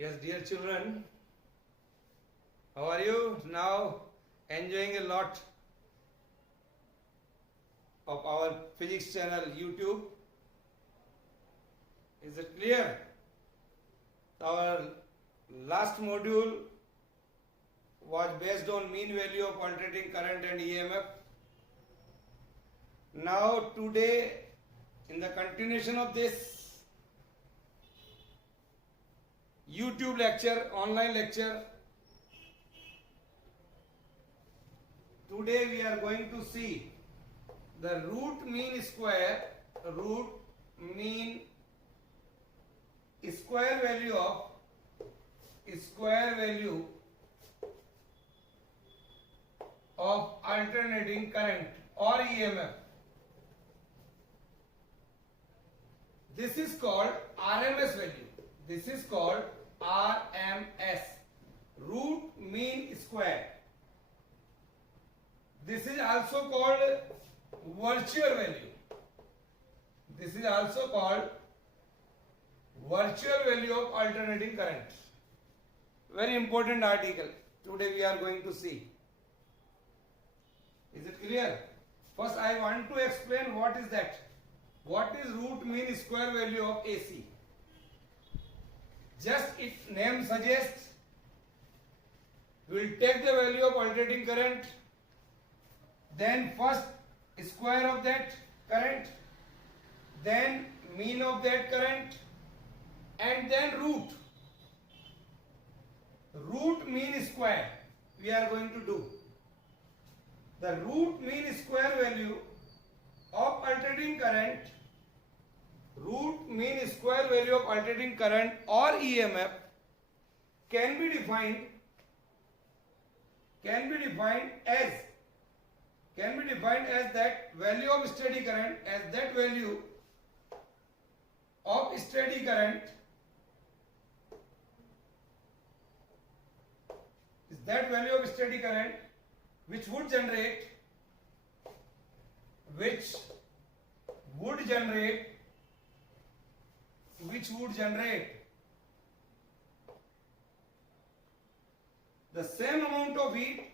Yes, dear children, how are you? Now enjoying a lot of our physics channel YouTube. Is it clear? Our last module was based on mean value of alternating current and EMF. Now today, in the continuation of this YouTube lecture, online lecture, today we are going to see the root mean square value of alternating current or EMF. This is called RMS value. This is called RMS, root mean square. This is also called virtual value. This is also called virtual value of alternating current. Very important article. Today we are going to see. Is it clear? First I want to explain what is that. What is root mean square value of AC? Just its name suggests, we will take the value of alternating current, then first square of that current, then mean of that current, and then root. Root mean square we are going to do. The root mean square value of alternating current, root mean square value of alternating current or EMF can be defined as that value of steady current, as that value of steady current is that value of steady current which would generate the same amount of heat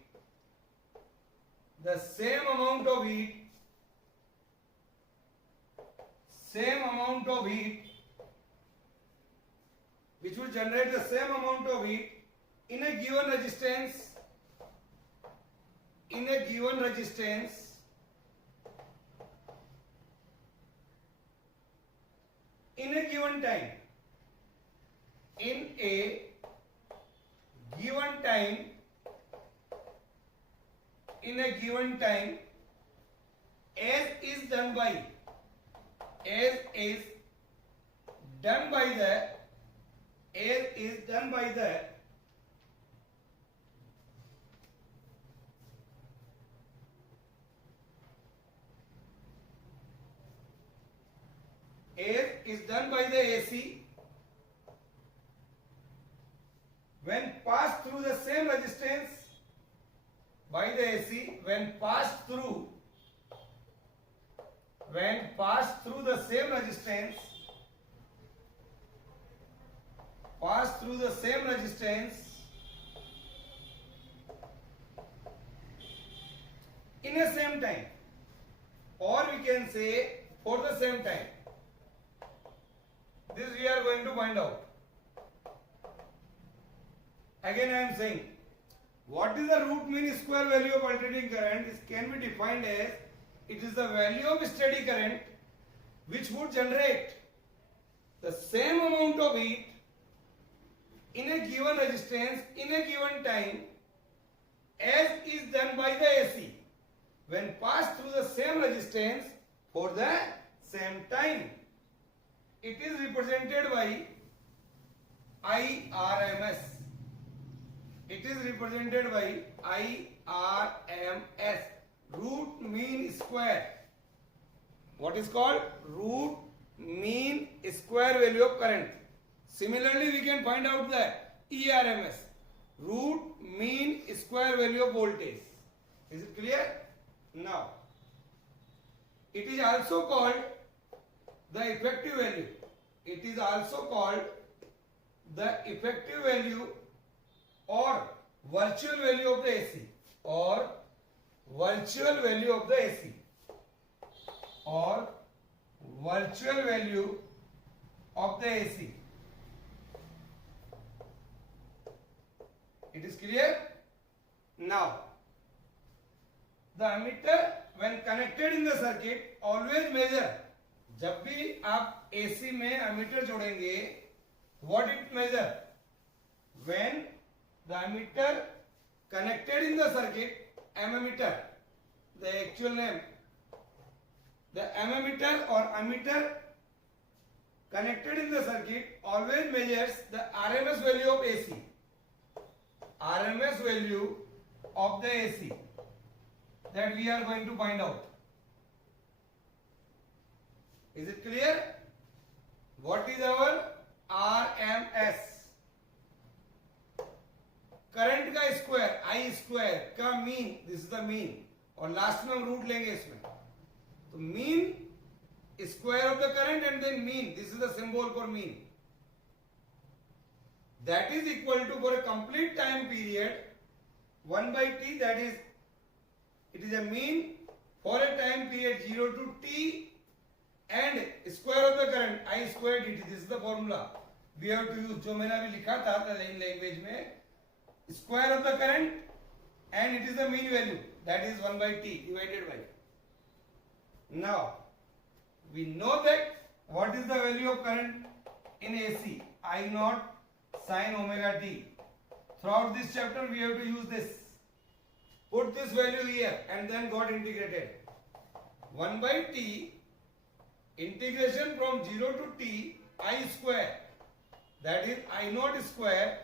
which will generate the same amount of heat in a given resistance in a given time, in a given time as is done by the AC when passed through the same resistance by the AC, when passed through the same resistance in the same time, or we can say for the same time. This we are going to find out. Again I am saying, what is the root mean square value of alternating current? It can be defined as, it is the value of steady current which would generate the same amount of heat in a given resistance in a given time as is done by the AC when passed through the same resistance for the same time. It is represented by IRMS. It is represented by IRMS, root mean square. What is called? Root mean square value of current. Similarly, we can find out the ERMS, root mean square value of voltage. Is it clear? Now, it is also called the effective value. It is also called the effective value or virtual value of the AC, or virtual value of the AC, or virtual value of the AC. It is clear? Now, the ammeter when connected in the circuit always measure. जब भी आप AC में ammeter जोड़ेंगे, what it measure? When the ammeter connected in the circuit, ammeter, the actual name, the ammeter or ammeter connected in the circuit always measures the RMS value of AC. RMS value of the AC that we are going to find out. Is it clear? What is our RMS? Current का square, I square का mean, this is the mean, और last में हम root लेंगे इसमें. तो mean square of the current and then mean, this is the symbol for mean. That is equal to, for a complete time period, 1 by t, that is, it is a mean for a time period 0 to t, and square of the current, I square dt. This is the formula we have to use. जो मैंने अभी लिखा था in language में, square of the current, and it is the mean value, that is 1 by t divided by. Now, we know that what is the value of current in AC, I naught sin omega t. Throughout this chapter we have to use this. Put this value here and then got integrated. 1 by t integration from 0 to t I square, that is I naught square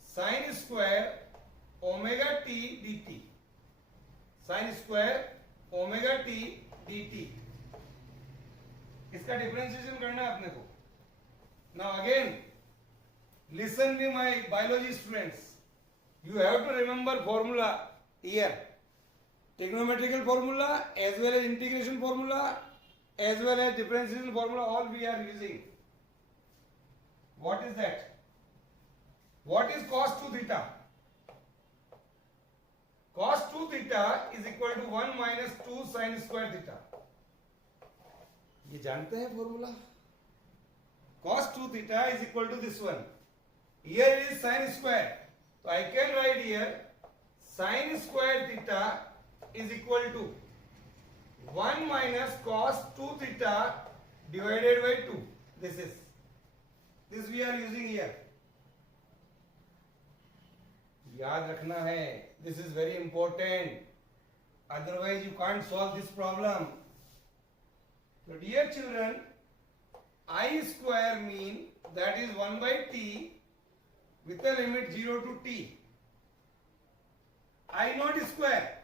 sin square omega t dt. Sin square omega t dt. इसका differentiation करना है अपने को. Now again, listen me my biology students, you have to remember formula here, trigonometrical formula as well as integration formula as well as differentiation formula, all we are using. What is that? What is cos 2 theta? Cos 2 theta is equal to 1 minus 2 sin square theta. ये जानते हैं formula? Cos 2 theta is equal to this one. Here is sin square, so I can write here sin square theta is equal to 1 minus cos 2 theta divided by 2. This we are using here. याद रखना है, this is very important, otherwise you can't solve this problem. So dear children, I square mean that is 1 by t with a limit 0 to t. I naught square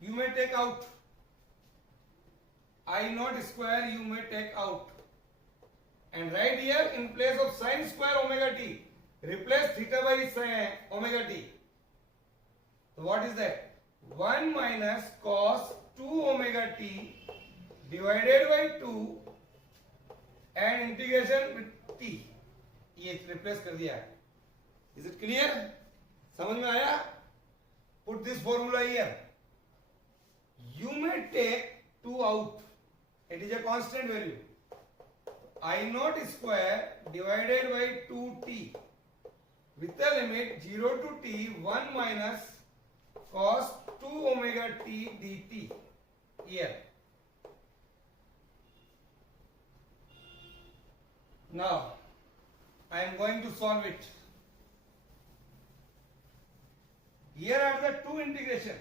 you may take out. I naught square you may take out. And right here in place of sin square omega t, replace theta by sin omega t. So what is that? 1 minus cos 2 omega t divided by 2 and integration with t. ये replace कर दिया है. Is it clear? समझ में आया? Put this formula here. You may take 2 out. It is a constant value. I naught square divided by 2t with the limit 0 to t 1 minus cos 2 omega t dt here. Now I am going to solve it. Here are the two integration.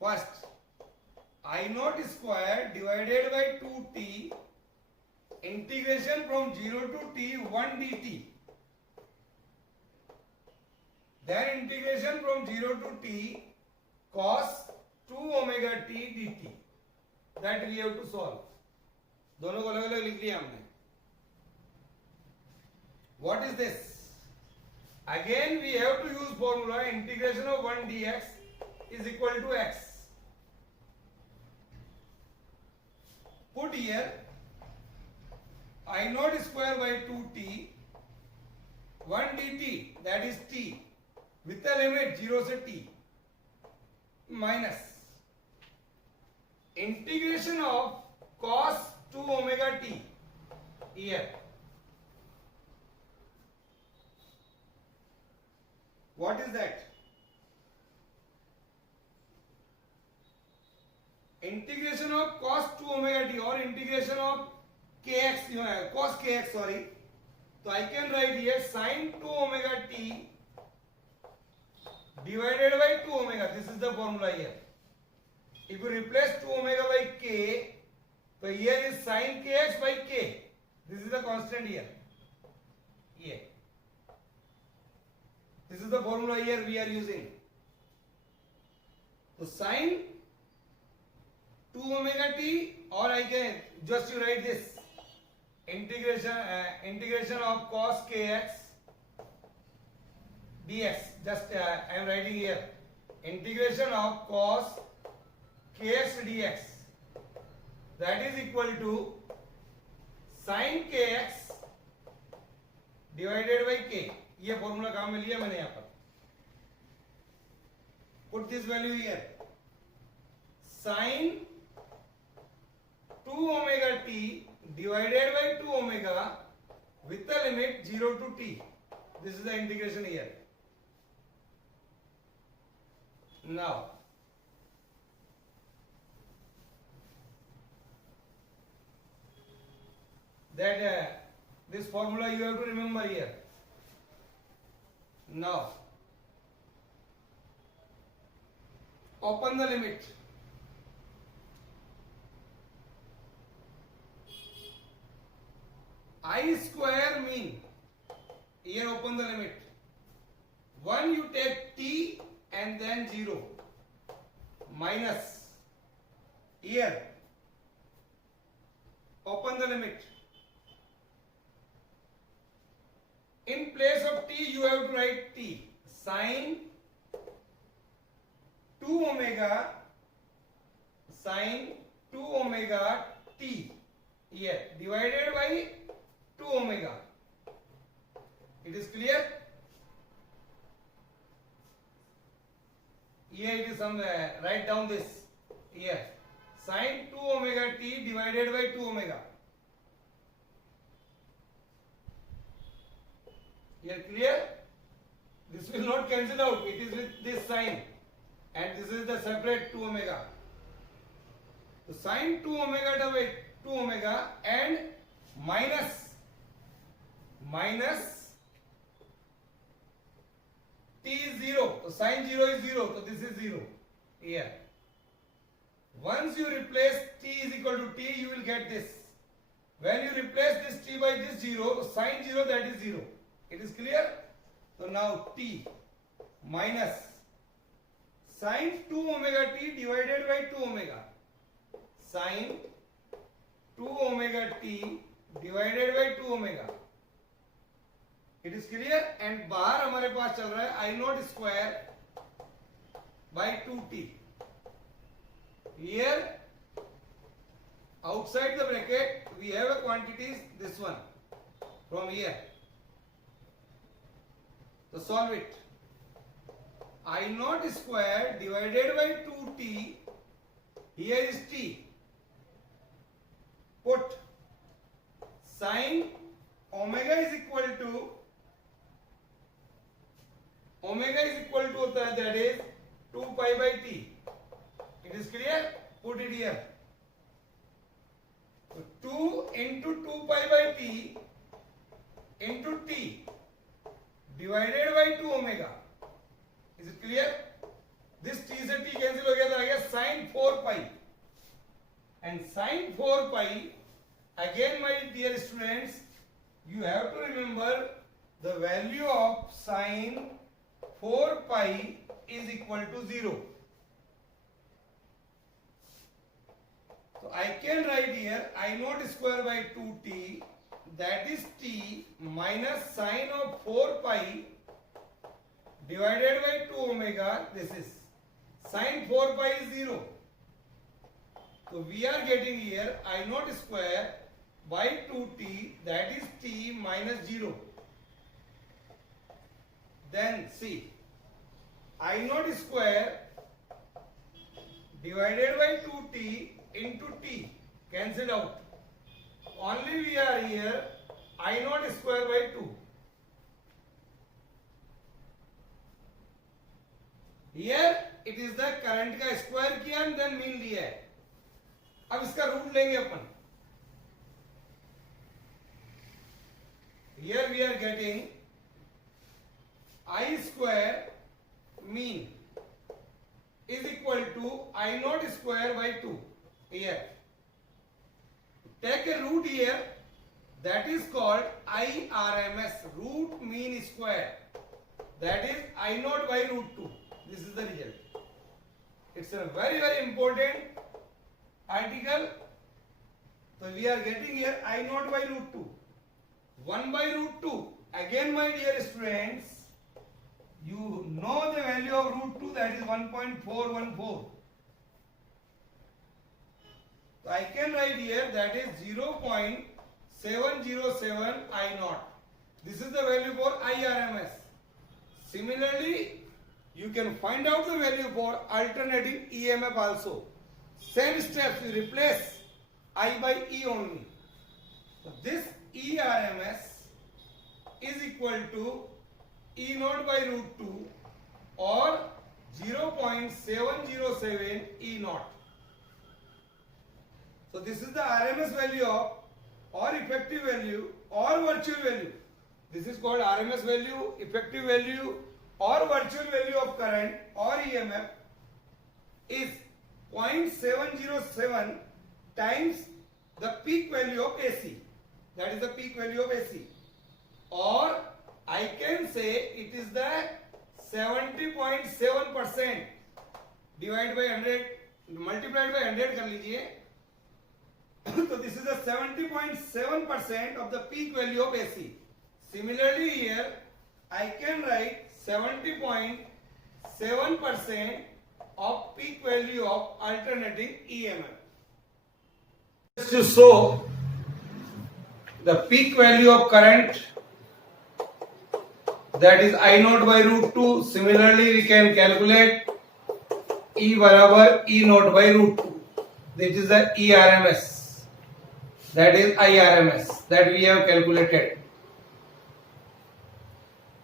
First, I naught square divided by 2t integration from 0 to t 1 dt. Then integration from 0 to t cos 2 omega t dt. That we have to solve. दोनों को अलग अलग लिख लिया हमने. What is this? Again we have to use formula integration of 1 dx is equal to x. Put here I naught square by 2t 1 dt, that is t, with the limit 0 से t, minus integration of cos 2 omega t here. What is that? Integration of cos 2 omega t or integration of kx, cos kx, sorry. So I can write here sin 2 omega t divided by 2 omega. This is the formula here. If you replace 2 omega by k, so here is sin kx by k. This is the constant here. Here. This is the formula here we are using. So sin 2 omega t, or I can just you write this integration of cos kx dx. Just I am writing here integration of cos kx dx, that is equal to sin kx divided by k. ये formula काम में लिया मैंने यहां पर. Put this value here. Sin 2 omega t divided by 2 omega with the limit 0 to t. This is the integration here. Now that this formula you have to remember here. Now open the limit. I square mean, here open the limit. 1 you take t and then 0 minus, here open the limit. In place of t you have to write t, sin 2 omega t here divided by 2 omega. It is clear? Here it is somewhere. Write down this here. Sin 2 omega t divided by 2 omega. Here clear? This will not cancel out. It is with this sign, and this is the separate 2 omega. So sin 2 omega divided 2 omega and minus t is 0. So sin 0 is 0. So this is 0 here. Once you replace t is equal to t, you will get this. When you replace this t by this 0, sin 0, that is 0. It is clear? So now t minus sin 2 omega t divided by 2 omega. Sin 2 omega t divided by 2 omega. It is clear? And बाहर हमारे पास चल रहा है I naught square by 2t. Here outside the bracket we have a quantities, this one from here. So solve it. I naught square divided by 2t, here is t. Put sin omega is equal to होता है, that is 2 pi by t. It is clear? Put it here. So 2 into 2 pi by t into t divided by 2 omega. Is it clear? This t से t cancel हो गया, तो आ गया sin 4 pi. And sin 4 pi, again my dear students, you have to remember the value of sin 4 pi is equal to 0. So I can write here I naught square by 2t, that is t minus sin of 4 pi divided by 2 omega. This is sin 4 pi is 0. So we are getting here I naught square by 2t, that is t minus 0. Then see, I naught square divided by 2t into t, cancelled out. Only we are here I naught square by 2. Here it is the current का square किया and then mean लिया है. अब इसका root लेंगे अपन. Here we are getting I square mean is equal to I naught square by 2. Here take a root here, that is called IRMS, root mean square, that is I naught by root 2. This is the result. It's a very important article. So we are getting here I naught by root 2, 1 by root 2. Again my dear students, you know the value of root 2, that is 1.414. So I can write here that is 0.707 I naught. This is the value for IRMS. Similarly, you can find out the value for alternating EMF also. Same steps, you replace I by E only. So this ERMS is equal to E naught by root 2 or 0.707 E naught. So this is the RMS value of or effective value or virtual value. This is called RMS value, effective value or virtual value of current or EMF is 0.707 times the peak value of AC. That is the peak value of AC. Or I can say it is the 70.7% divided by 100, multiplied by 100 कर लीजिए. So this is the 70.7% of the peak value of AC. Similarly here I can write 70.7% of peak value of alternating EMF. Just to show the peak value of current, that is I naught by root 2. Similarly we can calculate E बराबर E naught by root 2. This is the ERMS. That is IRMS that we have calculated.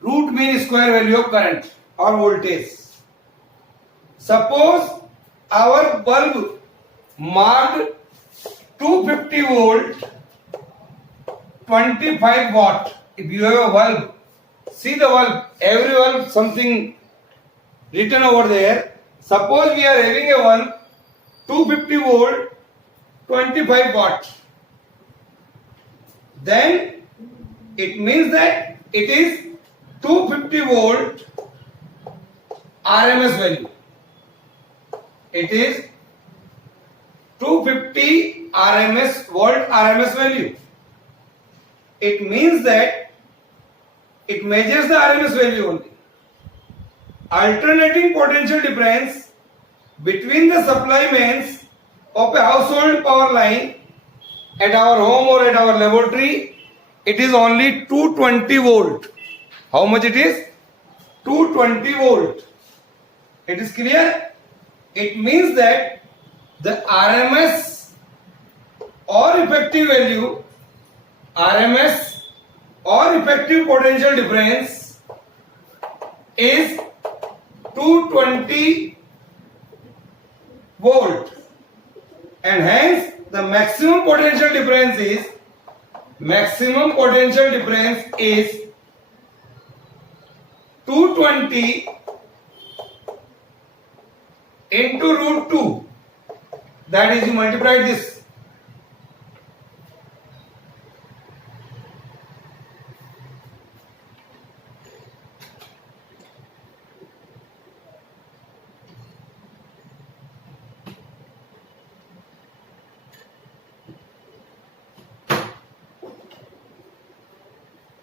Root mean square value of current or voltage. Suppose our bulb marked 250 volt 25 watt. If you have a bulb, see the bulb, every bulb something written over there. Suppose we are having a bulb 250 volt 25 watt. Then it means that it is 250 volt RMS value. It is 250 volt RMS value. It means that it measures the RMS value only. Alternating potential difference between the supply mains of a household power line at our home or at our laboratory, it is only 220 volt. How much it is? 220 volt. It is clear? It means that the RMS or effective value, RMS or effective potential difference is 220 volt, and hence the maximum potential difference is 220 into root 2. That is, you multiply this.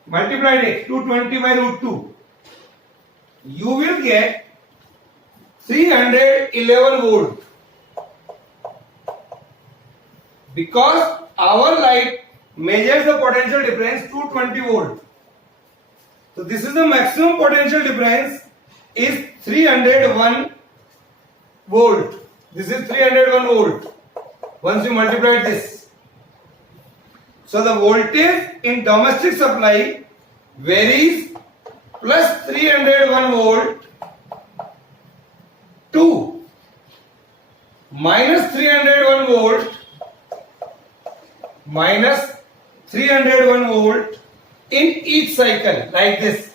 Multiplied it 220 by root 2. You will get 311 volt. Because our light measures the potential difference 220 volt. So this is the maximum potential difference is 301 volt. This is 301 volt. Once you multiply this. So the voltage in domestic supply varies plus 301 volt to minus 301 volt minus 301 volt in each cycle, like this.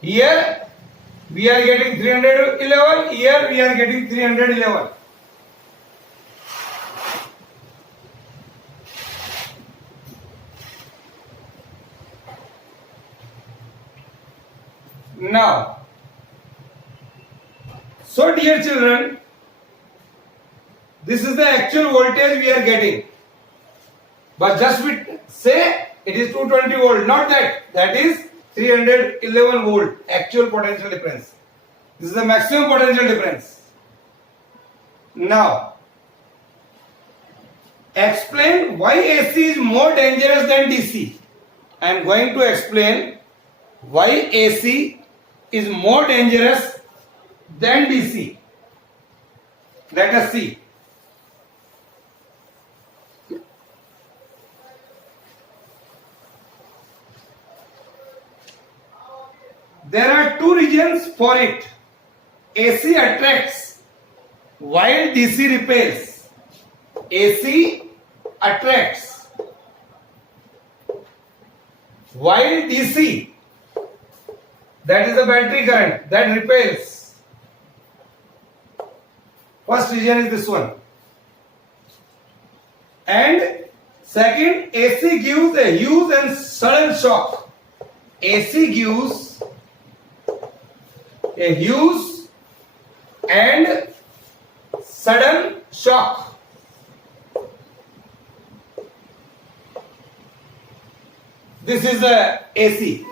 Here we are getting 311, here we are getting 311. Now, so dear children, this is the actual voltage we are getting. But just we say it is 220 volt, not that. That is 311 volt actual potential difference. This is the maximum potential difference. Now, explain why AC is more dangerous than DC. I am going to explain why AC is more dangerous than DC. Let us see. There are two reasons for it. AC attracts while DC repels. AC attracts while DC, that is the battery current, that repels. First reason is this one. And second, AC gives a huge and sudden shock. AC gives a huge and sudden shock. This is the AC.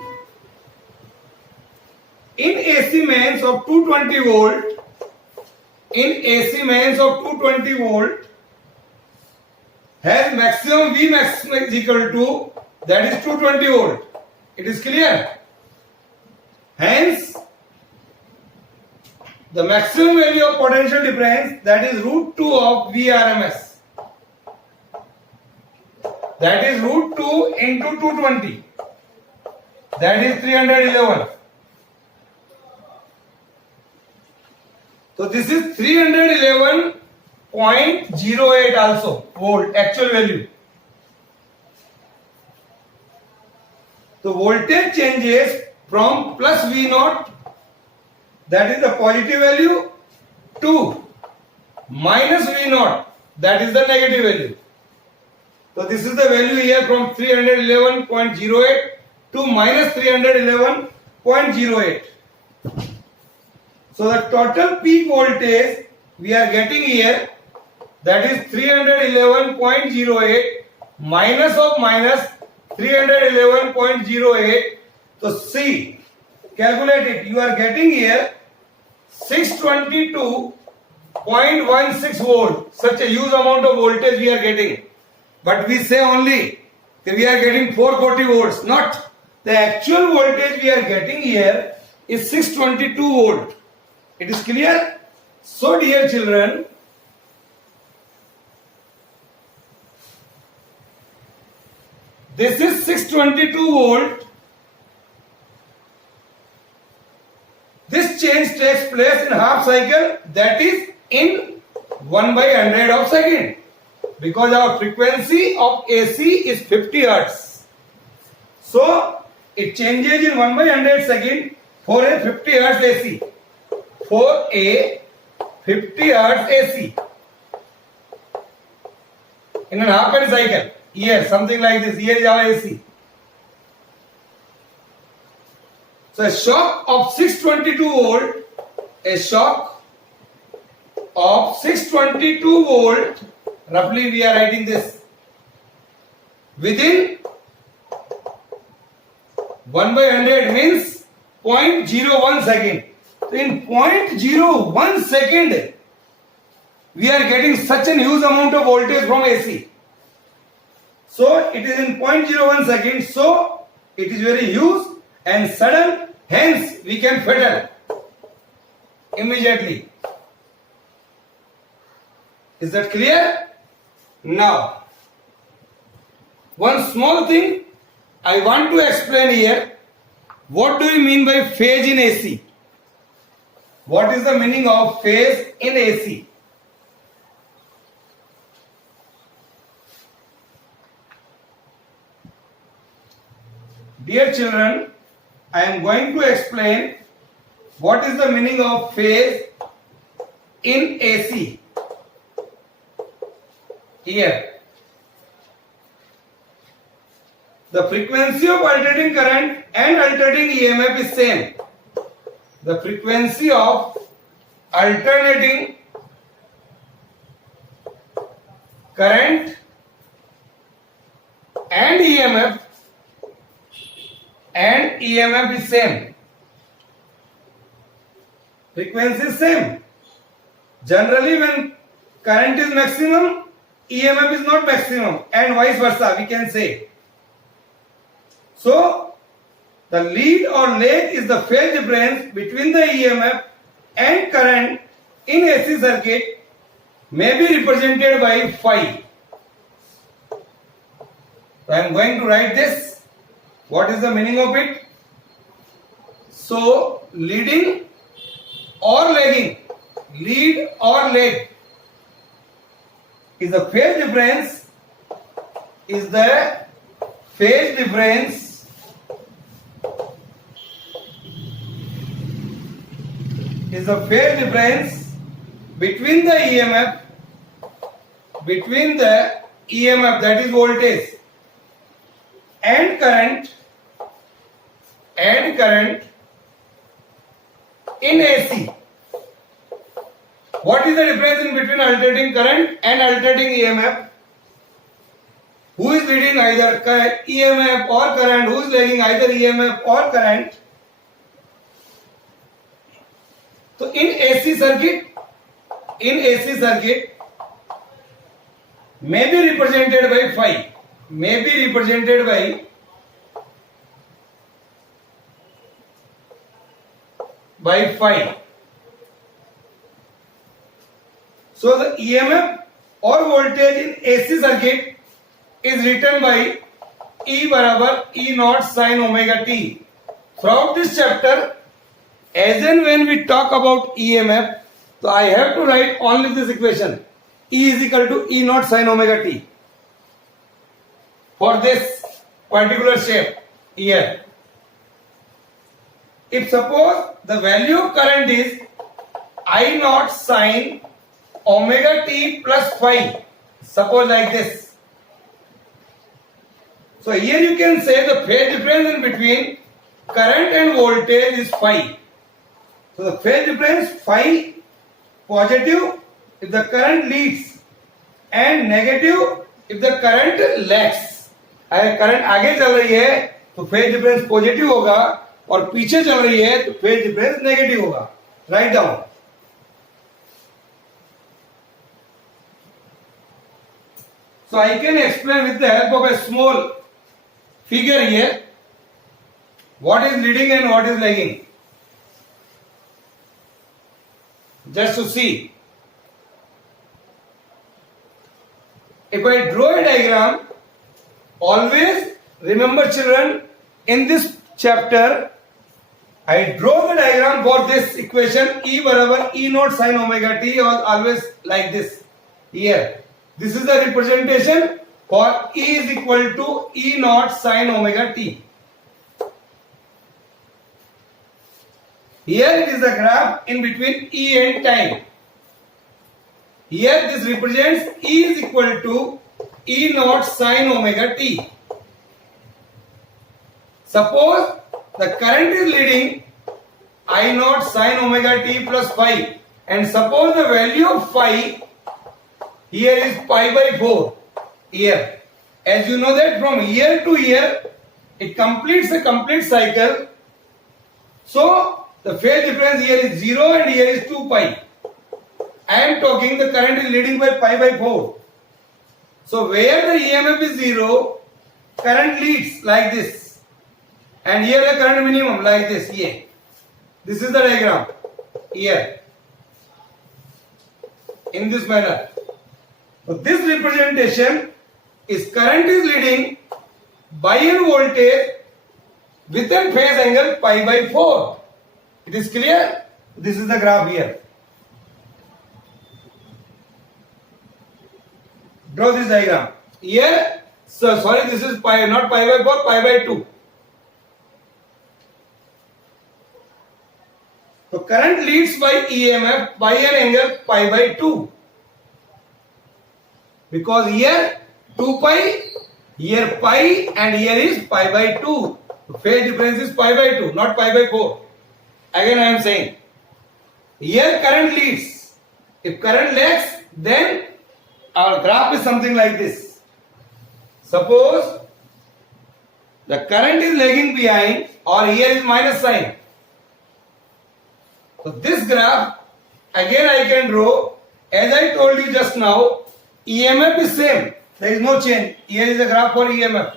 In AC mains of 220 volt, in AC mains of 220 volt has maximum V max is equal to, that is 220 volt. It is clear. Hence, the maximum value of potential difference, that is root 2 of VRMS. That is root 2 into 220. That is 311. So this is 311.08 also volt actual value. So voltage changes from plus V naught, that is the positive value, to minus V naught, that is the negative value. So this is the value here from 311.08 to minus 311.08. So the total peak voltage we are getting here, that is 311.08 minus of minus 311.08. So see, calculate it. You are getting here 622.16 volt. Such a huge amount of voltage we are getting. But we say only that we are getting 440 volts. Not. The actual voltage we are getting here is 622 volt. It is clear? So dear children, this is 622 volt. This change takes place in half cycle, that is in 1/100 of second. Because our frequency of AC is 50 Hertz. So it changes in 1/100 second for a 50 Hertz AC. For a 50 Hertz AC. In an half a cycle. Yes, something like this. Here is our AC. So a shock of 622 volt, a shock of 622 volt, roughly we are writing this, within 1/100 means 0.01 second. So in 0.01 second, we are getting such a huge amount of voltage from AC. So it is in 0.01 second. So it is very huge and sudden. Hence we can fatal immediately. Is that clear? Now, one small thing I want to explain here. What do you mean by phase in AC? What is the meaning of phase in AC? Dear children, I am going to explain what is the meaning of phase in AC. Here, the frequency of alternating current and alternating EMF is same. The frequency of alternating current and EMF is same. Frequency is same. Generally, when current is maximum, EMF is not maximum, and vice versa, we can say. So, the lead or lag is the phase difference between the EMF and current in AC circuit, may be represented by phi. So, I am going to write this. What is the meaning of it? So, leading or lagging, lead or lag is the phase difference, between the EMF, that is voltage, and current in AC. What is the difference in between alternating current and alternating EMF? Who is leading either EMF or current? Who is lagging either EMF or current? So in AC circuit may be represented by phi. May be represented by phi. So the EMF or voltage in AC circuit is written by E बराबर E naught sin omega t. Throughout this chapter, as and when we talk about EMF, so I have to write only this equation. E is equal to E naught sin omega t for this particular shape here. If suppose the value of current is I naught sin omega t plus phi, suppose like this. So here you can say the phase difference in between current and voltage is phi. So the phase difference phi positive if the current leads and negative if the current lags. अगर current आगे चल रही है तो phase difference positive होगा और पीछे चल रही है तो फेज डिफरेंस नेगेटिव होगा. Write down. So I can explain with the help of a small figure here what is leading and what is lagging. Just to see. If I draw a diagram, always remember children, in this chapter I draw the diagram for this equation E बराबर E naught sin omega t or always like this here. This is the representation for E is equal to E naught sin omega t. Here it is the graph in between E and time. Here this represents E is equal to E naught sin omega t. Suppose the current is leading I naught sin omega t plus phi, and suppose the value of phi here is pi by 4 here. As you know that from year to year it completes a complete cycle. So the phase difference here is 0 and here is 2 pi. I am talking the current is leading by pi by 4. So where the EMF is 0, current leads like this, and here the current minimum like this. Here, this is the diagram. Here, in this manner. So this representation is current is leading by a voltage with a phase angle pi by 4. It is clear? This is the graph here. Draw this diagram. Here, so sorry, this is pi, not pi by 4, pi by 2. So current leads by EMF by an angle pi by 2. Because here 2 pi, here pi, and here is pi by 2. The phase difference is pi by 2, not pi by 4. Again I am saying, here current leads. If current lags, then our graph is something like this. Suppose the current is lagging behind, or here is minus sign. So this graph, again I can draw, as I told you just now, EMF is same. There is no change. Here is a graph for EMF.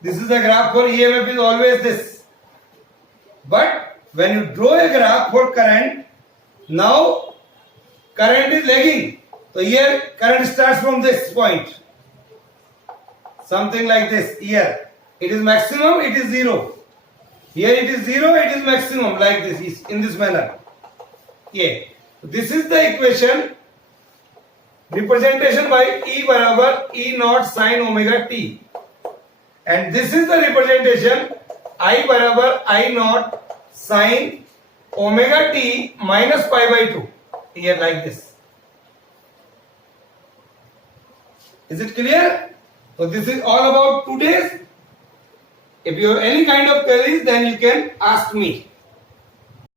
This is the graph for EMF is always this. But when you draw a graph for current, now current is lagging. So here current starts from this point. Something like this. Here it is maximum, it is 0. Here it is 0, it is maximum, like this, in this manner. Yeah. This is the equation. Representation by E barabar E naught sin omega t. And this is the representation I barabar I naught sin omega t minus pi by 2. Here like this. Is it clear? So this is all about today's. If you have any kind of queries, then you can ask me.